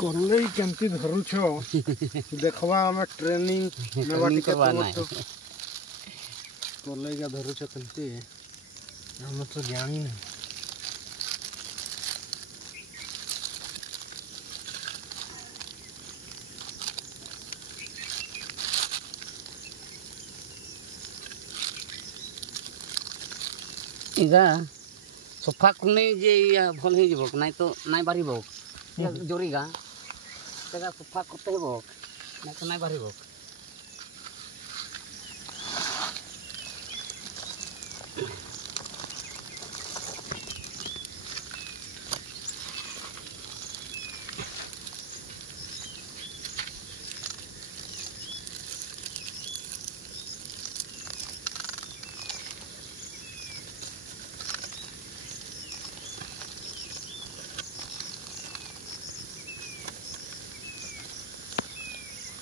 कोल्ले केमती धरुछ देखवा हम ट्रेनिंग नेवा टिके तो कोल्ले का धरुछ केमती हम तो जानी नहीं। इगा सोफा कुने जे भल हे जबक नाइ तो नाइ बारिबक जोरीगा तेगा सोफा करते बक नाइ तो नाइ बारिबक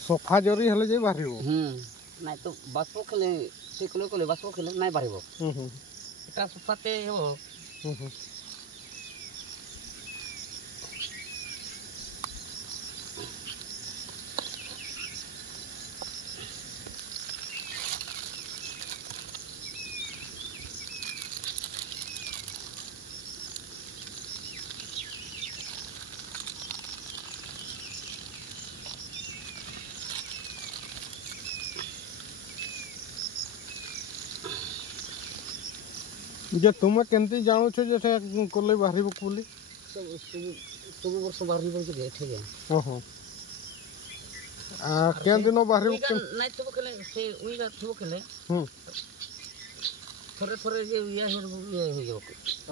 सोफा जोरी हले जे बारिबो नाइ तो बासो खेले से कोले बासो खेले नाइ बारिबक एटा सोफाते हो जे तुम केमती जानु छ जे कोल्ले बारिबो कोली सब वर्ष बारिबो जे ठीक है ओहो आ केन दिनो बारिबो नाइ तो खेले से उइगा थो खेले थोरे थोरे जे ये हो जो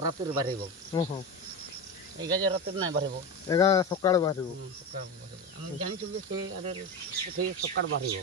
रातिर बारिबो ओहो एगा जे रातिर नाइ बारिबो एगा सकाळ बारिबो हम जानि छु से अरे उठे सकाळ बारिबो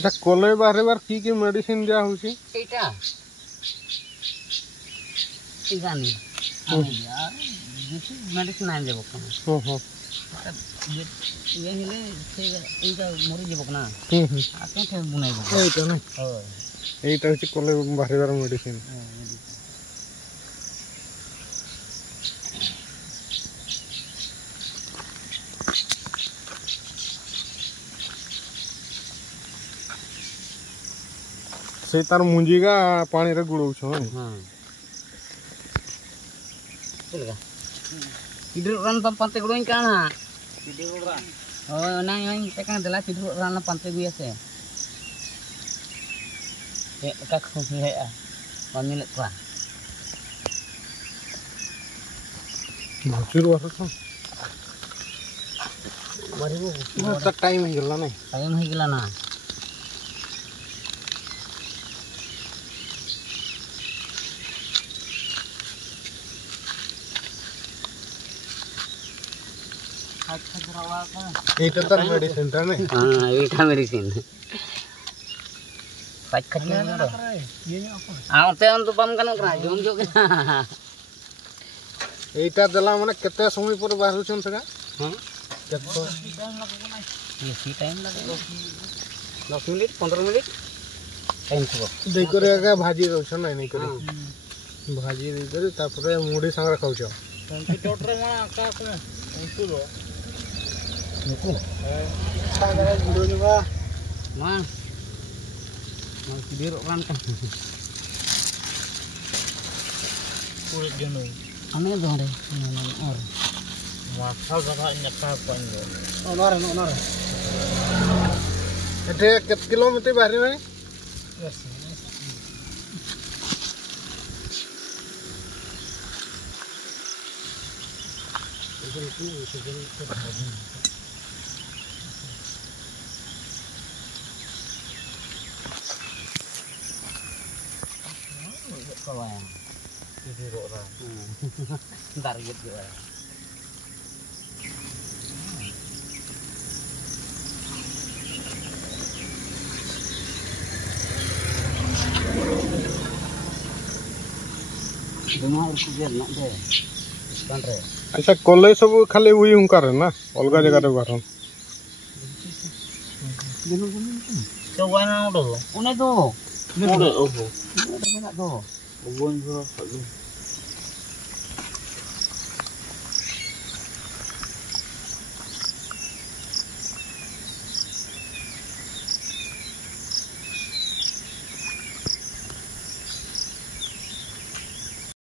अच्छा कोल्ले बारिबार की मेडिसिन दिया होसी एटा इगानी यार दिस मेडिसिन आइ जेबो कना ओहो ये hele से एटा मरि जेबो कना आके थे बुनाइबो एटा नै एटा होची कोल्ले बारिबार मेडिसिन से तार मुंजीगा पानी रे गुड़ौ छ हां चलगा इधर रन पंते गुड़ोइन काना इधर रन ओ ना यही तेका देला इधर रन पंते गुया से ए का खो है आ पानी ले का भचुर वाला छ बारिबो त टाइम हे गेला ना एटा तर मेडिसिन ता नहीं हां एटा मेडिसिन पाइक खटने ना ये आते हम तो बम कनो करा जोम जो एटा दला माने केते समय पर बाहरु छन सगा हां केतो टाइम लगे 10 मिनिट 15 मिनिट टाइम थबो देई करे आगा भाजी रोछ नहीं करे भाजी देई करे तापरे मुड़ी संग रखाउ छ टोटरे मा का को उनको नुको सागरा गुडो निबा मान बिर ran kan kulit jeno ane dore or masa jaga nyaka panjo onore एटे कित किलोमीटर बाहरी में Target juga. Dengar kubiar nak deh. Ispan re. अच्छा कॉलेज सब खाली वही हुंकार है ना अलग जगह रे घर Coba na udah. Una tuh. Udah. Oh. Udah nak tuh. Ubun tuh.